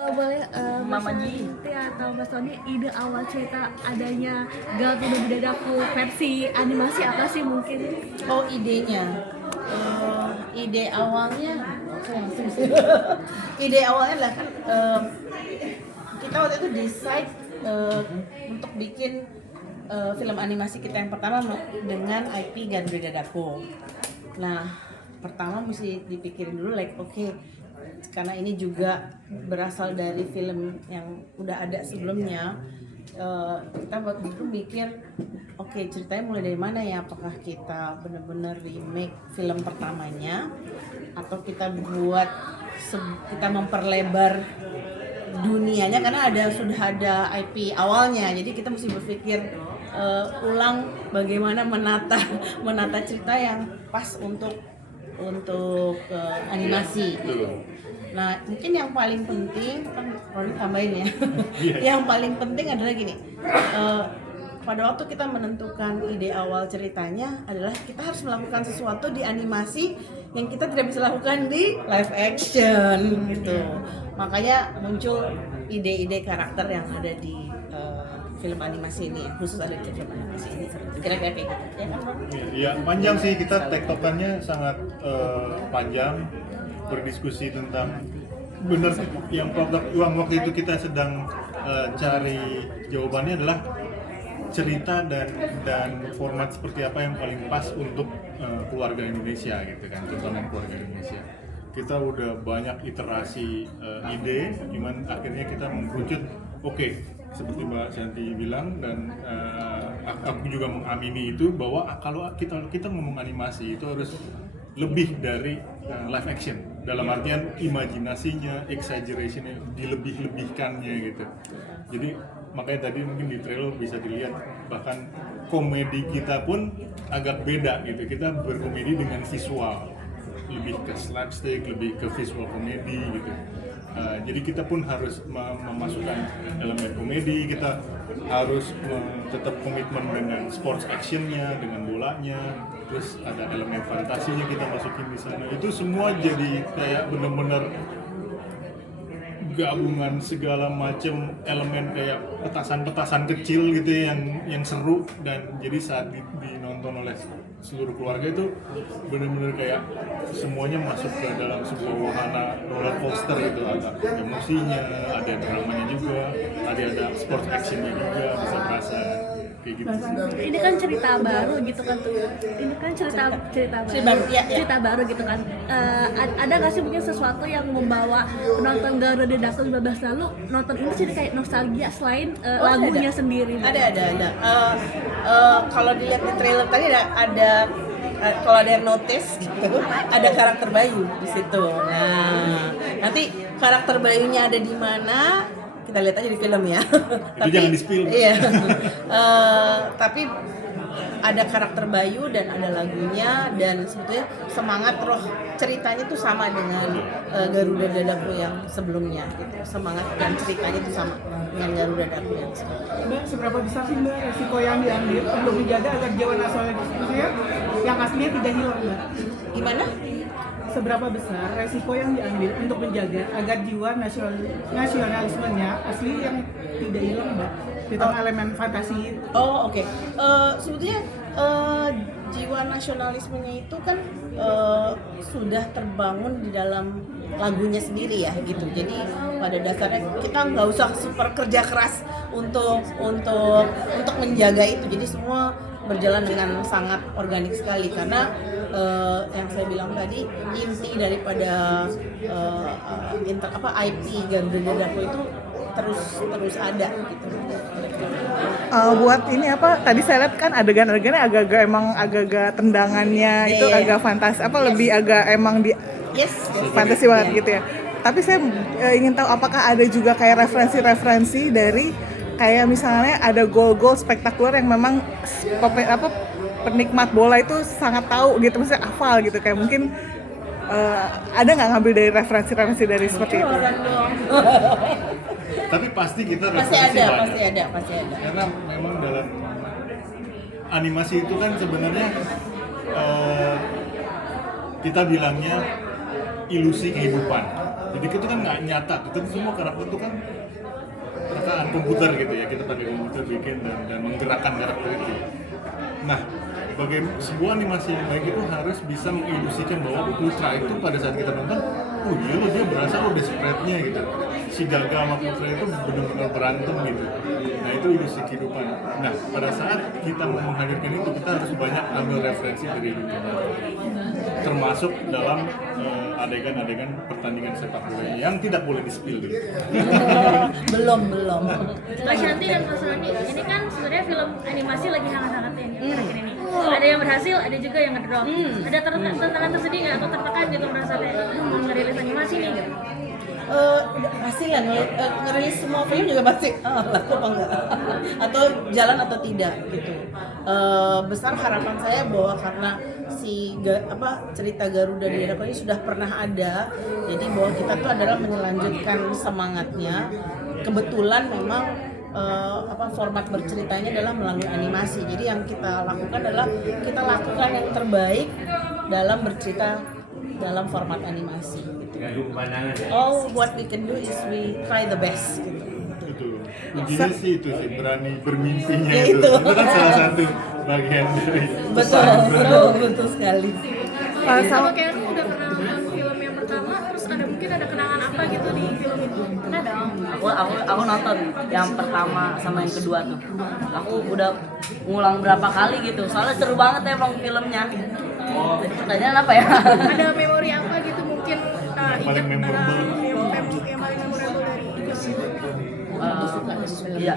Boleh Mas Mama Ji. Santi atau Mas Tony, ide awal cerita adanya Galak Baby Dadaku versi animasi apa sih mungkin? Oh, idenya. Ide awalnya ide awalnya adalah kan kita waktu itu decide untuk bikin film animasi kita yang pertama dengan IP Garuda Dadaku. Nah, pertama mesti dipikirin dulu oke, karena ini juga berasal dari film yang udah ada sebelumnya. Kita waktu itu mikir oke, ceritanya mulai dari mana ya, apakah kita benar-benar remake film pertamanya atau kita kita memperlebar dunianya, karena sudah ada IP awalnya, jadi kita mesti berpikir ulang bagaimana menata cerita yang pas untuk animasi. Nah, mungkin yang paling penting kan Roni tambahin ya. Yang paling penting adalah gini. Pada waktu kita menentukan ide awal ceritanya adalah kita harus melakukan sesuatu di animasi yang kita tidak bisa lakukan di live action gitu. Makanya muncul ide-ide karakter yang ada di film animasi ini, khusus ada di film animasi ini. Kira-kira kayak gitu. Ya kan, Ron? Iya, panjang sih, kita tektokannya sangat panjang, berdiskusi tentang benar yang waktu itu kita sedang cari jawabannya adalah cerita dan format seperti apa yang paling pas untuk keluarga Indonesia gitu kan, terutama keluarga Indonesia. Kita udah banyak iterasi ide, cuman akhirnya kita mengerucut oke, seperti Mbak Santi bilang dan aku juga mengamini itu, bahwa kalau kita ngomong animasi itu harus lebih dari live action, dalam artian imajinasinya, exaggerationnya, dilebih-lebihkannya gitu. Jadi makanya tadi mungkin di trailer bisa dilihat bahkan komedi kita pun agak beda gitu. Kita berkomedi dengan visual, lebih ke slapstick, lebih ke visual komedi gitu. Jadi kita pun harus memasukkan elemen komedi, kita harus tetap komitmen dengan sports actionnya, dengan bolanya, terus ada elemen fantasinya kita masukin di sana. Itu semua jadi kayak bener-bener gabungan segala macam elemen, kayak petasan-petasan kecil gitu yang seru, dan jadi saat dinonton oleh seluruh keluarga itu benar-benar kayak semuanya masuk ke dalam sebuah wahana roller coaster gitu. Ada emosinya, ada dramanya juga, ada sports actionnya juga, bisa terasa kayak gitu. Ini kan cerita baru gitu kan tuh. Ini kan cerita baru. Cerita baru gitu kan. Ada nggak sih mungkin sesuatu yang membawa penonton Garuda Dadaku 15 lalu nonton ini jadi kayak nostalgia selain lagunya sendiri? Ada. Kalau dilihat di trailer tadi ada kalau ada yang notice gitu, ada karakter Bayu di situ. Nah, nanti karakter Bayunya ada di mana? Kita lihat aja di film ya. Tapi jangan di-spill. Iya. Tapi ada karakter Bayu dan ada lagunya, dan sebetulnya semangat roh ceritanya tuh sama dengan Garuda Dadaku yang sebelumnya gitu. Semangat dan ceritanya tuh sama dengan Garuda Dadaku yang sebelumnya. Mbak, seberapa besar sih Mbak resiko yang diambil untuk menjaga agar jiwa nasionalisme yang aslinya tidak hilang, Mbak? Gimana? Seberapa besar resiko yang diambil untuk menjaga agar jiwa nasionalismenya asli yang tidak hilang, Mbak? Di tengah elemen fantasi itu. Oh, oke. Sebetulnya jiwa nasionalismenya itu kan sudah terbangun di dalam lagunya sendiri ya gitu. Jadi pada dasarnya kita nggak usah super kerja keras untuk menjaga itu. Jadi semua berjalan dengan sangat organik sekali, karena yang saya bilang tadi, inti daripada IP Garuda Dadaku itu terus ada gitu. Buat ini apa, tadi saya lihat kan adegan-adegannya agak-agak tendangannya itu agak fantasi, lebih agak emang di fantasi banget gitu ya. Tapi saya ingin tahu apakah ada juga kayak referensi dari kayak misalnya ada gol-gol spektakuler yang memang penikmat bola itu sangat tahu gitu, maksudnya hafal gitu, kayak mungkin ada nggak ngambil dari referensi dari seperti itu? Tapi pasti kita pasti ada. Karena memang dalam animasi itu kan sebenarnya kita bilangnya ilusi kehidupan. Jadi itu kan nggak nyata, itu semua karakter itu kan rekaan komputer gitu ya, kita pakai komputer bikin dan menggerakkan karakter itu. Nah, sebuah animasi yang baik itu harus bisa mengilusikan bahwa Putra itu pada saat kita nonton, oh iya loh dia berasa lo desperate-nya gitu. Si Gaga sama Putra itu benar-benar berantem gitu. Nah itu ilusi kehidupan. Nah pada saat kita mau menghadirkan itu, kita harus banyak ambil referensi dari dunia nyata. Termasuk dalam adegan-adegan pertandingan sepak bola yang tidak boleh di-spill gitu. belum. Mas Shanti dan Mas Roni, ini kan sebenarnya film animasi lagi hangat-hangatnya nih akhir-akhir ini. Ada yang berhasil, ada juga yang ngedrop. Ada tantangan tersedih nggak atau tertekan gitu merasa kayak mau ngerilis animasi nih gitu? Pasti lah ngerilis semua film juga pasti laku apa enggak atau jalan atau tidak gitu. Besar harapan saya bahwa karena cerita Garuda di Dadaku ini sudah pernah ada, jadi bahwa kita tuh adalah melanjutkan semangatnya. Kebetulan memang format berceritanya adalah melalui animasi. Jadi yang kita lakukan adalah kita lakukan yang terbaik dalam bercerita dalam format animasi. All what we can do is we try the best gitu. Itu kuncinya sih itu sih, berani bermimpinya Ya, itu. itu. Itu kan salah satu bagian dari Betul sekali. Sama kayak lu udah pernah nonton film yang pertama, terus mungkin ada kenangan apa gitu di film itu? Pernah dong. Aku nonton yang pertama sama yang kedua tuh. Aku udah ngulang berapa kali gitu. Soalnya seru banget emang filmnya. Jadi pertanyaan apa ya? Ada memori apa gitu mungkin paling memorable. yang paling memorable dari film itu? Iya.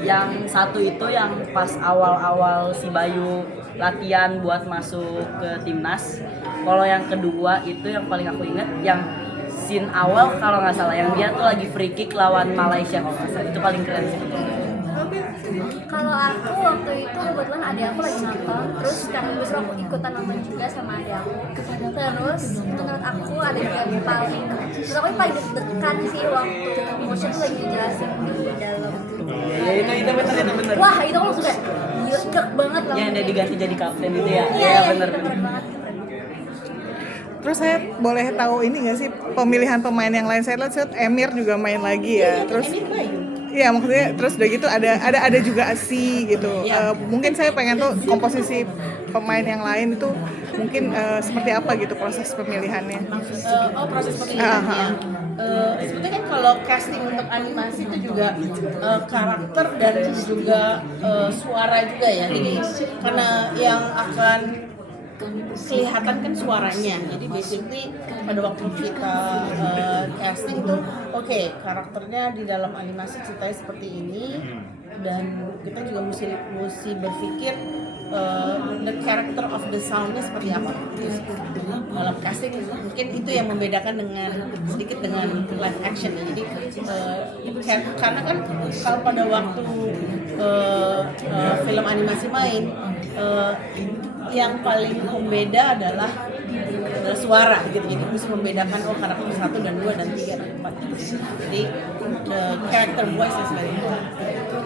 Yang satu itu yang pas awal-awal si Bayu latihan buat masuk ke timnas. Kalau yang kedua itu yang paling aku inget yang scene awal kalau nggak salah yang dia tuh lagi free kick lawan Malaysia kalau nggak salah, itu paling keren sih. Kalau aku waktu itu kebetulan adik aku lagi nonton, terus karena justru aku ikutan nonton juga sama adik aku. Terus menurut aku adegan yang paling deg-degan sih waktu motion tuh lagi dijelasin di dalam. Ya itu bener. Wah itu aku langsung kayak deg banget lah. Yang dia diganti jadi kapten itu ya. Iya Bener. keren banget. Terus saya boleh tahu ini nggak sih pemilihan pemain yang lain? Saya lihat Emir juga main lagi ya. Terus iya maksudnya terus udah gitu ada juga Asi gitu. Mungkin saya pengen tuh komposisi pemain yang lain itu mungkin seperti apa gitu proses pemilihannya. Proses pemilihannya. Sebetulnya kan kalau casting untuk animasi itu juga karakter dan juga suara juga ya. Jadi karena yang akan kelihatan kan suaranya, jadi basically pada waktu kita casting tuh oke, karakternya di dalam animasi ceritanya seperti ini dan kita juga mesti berpikir the character of the soundnya seperti apa dalam casting. Mungkin itu yang membedakan sedikit dengan live action ya. Jadi karena kan kalau pada waktu film animasi main yang paling pembeda adalah suara gitu. Jadi mesti membedakan karakter 1 dan 2 dan 3 dan 4 gitu. Jadi the character voice is very important.